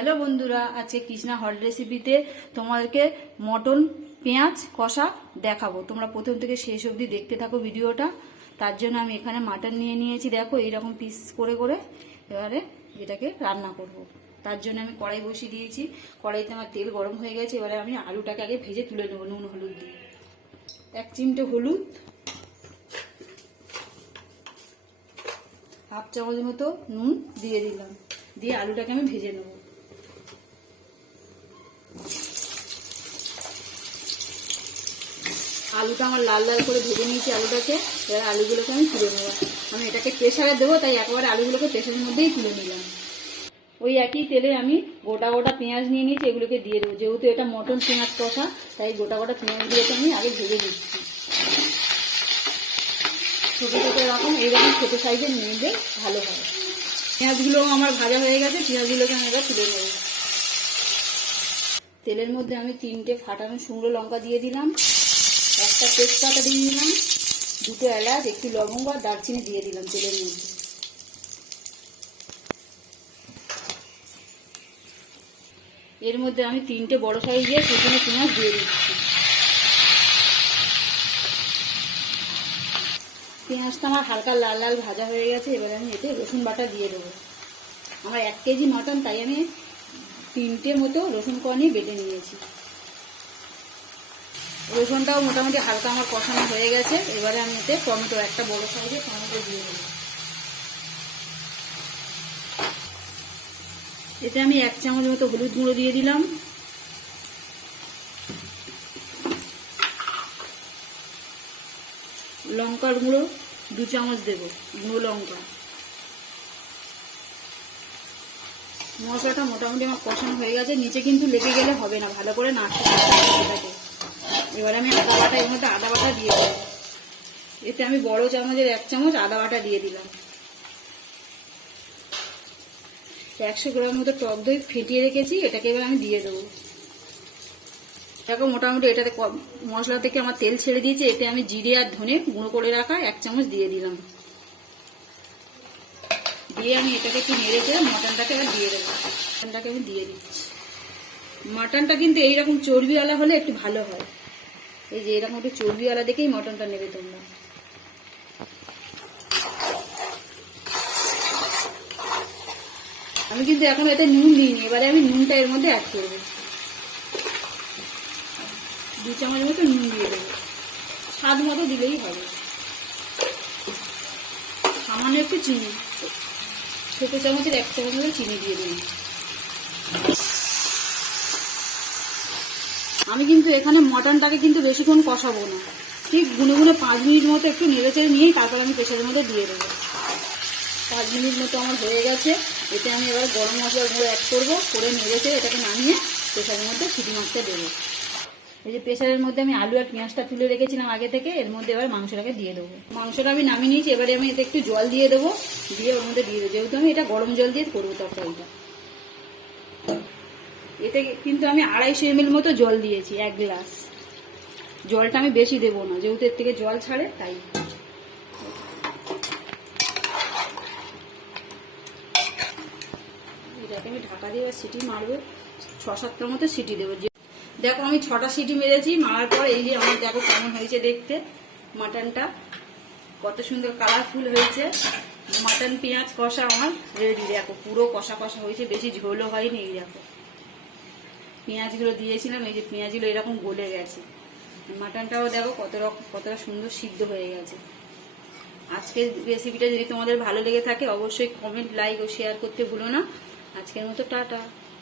Hello বন্ধুরা, আজকে Krishna hot রেসিপিতে তোমাদেরকে মটন পেঁয়াজ কষা দেখাবো। তোমরা প্রথম থেকে শেষ অবধি দেখতে থাকো ভিডিওটা। তার জন্য আমি এখানে মাটন নিয়ে নিয়েছি, দেখো এইরকম পিস করে করে। এবারে এটাকে রান্না করব। তার জন্য আমি কড়াই বসিয়ে দিয়েছি। কড়াইতে আমার তেল গরম হয়ে গেছে। এবারে আমি আলুটাকে আগে ভেজে তুলে নেবো নুন হলুদ দিয়ে। 1 চিমটে হলুদ, 1/2 চামচ মতো নুন দিয়ে দিলাম। দিয়ে আলুটাকে আমি ভেজে নেবো। আলুটা আমার লাল লাল করে ভেজে নিয়েছি আলুটাকে। এবার আলুগুলোকে আমি তুলে নেবো। আমি এটাকে প্রেসারে দেবো, তাই একেবারে আলুগুলোকে প্রেসারের মধ্যেই তুলে নিলাম। ওই একই তেলে আমি গোটা গোটা পেঁয়াজ নিয়ে নিয়েছি, এগুলোকে দিয়ে দেবো। যেহেতু এটা মটন পেঁয়াজ কষা, তাই গোটা গোটা পেঁয়াজগুলোকে আমি আগে ভেজে দিচ্ছি। ছোটো ছোটো এরকম এইরকম ছোটো সাইজের নিলে ভালো হয়। পেঁয়াজগুলো আমার ভাজা হয়ে গেছে, পেঁয়াজগুলোকে আমি এবার তুলে নেব। তেলের মধ্যে আমি 3টে ফাটানো শুকনো লঙ্কা দিয়ে দিলাম, 1টা তেজপাতা দিয়ে দিলাম, 2টো এলাচ, 1টি লবঙ্গ আর দারচিনি দিয়ে দিলাম তেলের মধ্যে। এর মধ্যে আমি 3টে বড় সাইজের কুচনো পেঁয়াজ দিয়ে দিচ্ছি। পেঁয়াজটা আমার হালকা লাল লাল ভাজা হয়ে গেছে। এবারে আমি এতে রসুন বাটা দিয়ে দেবো। আমার 1 কেজি মটন, তাই আমি 3টে মতো রসুন কোয়া নিয়ে বেটে নিয়েছি। রসুনটাও মোটামুটি হালকা আমার কষানো হয়ে গেছে। এবারে আমি এতে টমেটো, 1টা বড় সাইজের টমেটো দিয়ে দেবো। এতে আমি 1 চামচ মতো হলুদ গুঁড়ো দিয়ে দিলাম। লঙ্কার গুঁড়ো 2 চামচ দেবো, গুঁড়ো লঙ্কা। মশলাটা মোটামুটি আমার কষানো হয়ে গেছে। নিচে কিন্তু লেগে গেলে হবে না, ভালো করে নাড়তে হবে। এবারে আমি আদা বাটা, এর মধ্যে আদা বাটা দিয়ে দেবো। এতে আমি বড় চামচের 1 চামচ আদা বাটা দিয়ে দিলাম। 100 গ্রাম মতো টক দই ফেটিয়ে রেখেছি, এটাকে এবার আমি দিয়ে দেবো। দেখো মোটামুটি এটাতে মশলা থেকে আমার তেল ছেড়ে দিয়েছে। এতে আমি জিরে আর ধনে গুঁড়ো করে রাখা 1 চামচ দিয়ে দিলাম। দিয়ে আমি এটাকে একটু নেড়ে চেড়ে মটনটাকে এবার দিয়ে দেবো। মটনটাকে আমি দিয়ে দিচ্ছি। মটনটা কিন্তু এইরকম চর্বিওয়ালা হলে একটু ভালো হয়। এই যে এরকম একটু চর্বিওয়ালা দেখেই মটনটা নেবে তোমরা। আমি কিন্তু এখন এতে নুন দিইনি। এবারে আমি নুনটা এর মধ্যে অ্যাড করব। 2 চামচ মতো নুন দিয়ে দেবো। স্বাদ মতো দিলেই হবে। সামান্য একটু চিনি, ছোটো চামচের 1 চামচ মতো চিনি দিয়ে দিই। আমি কিন্তু এখানে মটনটাকে কিন্তু বেশিক্ষণ কষাবো না, ঠিক গুনে গুনে 5 মিনিট মতো একটু নেড়ে চেড়ে নিয়েই তারপর আমি প্রেসারের মধ্যে দিয়ে দেবো। 5 মিনিট মতো আমার হয়ে গেছে। এতে আমি এবার গরম মশলার গুঁড়ো অ্যাড করবো, করে নেড়ে চেড়ে এটাকে নামিয়ে প্রেসারের মধ্যে সিটি মারতে দেবো। এই যে প্রেসারের মধ্যে আমি আলু আর পেঁয়াজটা তুলে রেখেছিলাম আগে থেকে, এর মধ্যে এবার মাংসটাকে দিয়ে দেবো। মাংসটা আমি নামিয়ে নিয়েছি। এবারে আমি এতে একটু জল দিয়ে দেবো, দিয়ে ওর মধ্যে দিয়ে দেবো। যেহেতু আমি এটা গরম জল দিয়ে করবো তরকারিটা, এতে কিন্তু আমি 250 ml মতো জল দিয়েছি, 1 গ্লাস। জলটা আমি বেশি দেবো না, যেহেতু এর থেকে জল ছাড়ে, তাই। এটাকে আমি ঢাকা দিয়ে সিটি মারবো। 6-7টা মতো সিটি দেবো। দেখো আমি 6টা সিটি মেরেছি। মারার পর এই যে আমার দেখো কেমন হয়েছে দেখতে। মাটনটা কত সুন্দর কালারফুল হয়েছে। মাটন পেঁয়াজ কষা আমার রেডি। দেখো পুরো কষা কষা হয়েছে, বেশি ঝোলও হয়নি। এই দেখো পেঁয়াজগুলো দিয়েছিলাম, এই যে পেঁয়াজগুলো এরকম গলে গেছে। মাটনটাও দেখো কতটা সুন্দর সিদ্ধ হয়ে গেছে। আজকের রেসিপিটা যদি তোমাদের ভালো লেগে থাকে, অবশ্যই কমেন্ট, লাইক ও শেয়ার করতে ভুলো না। আজকের মতো টাটা।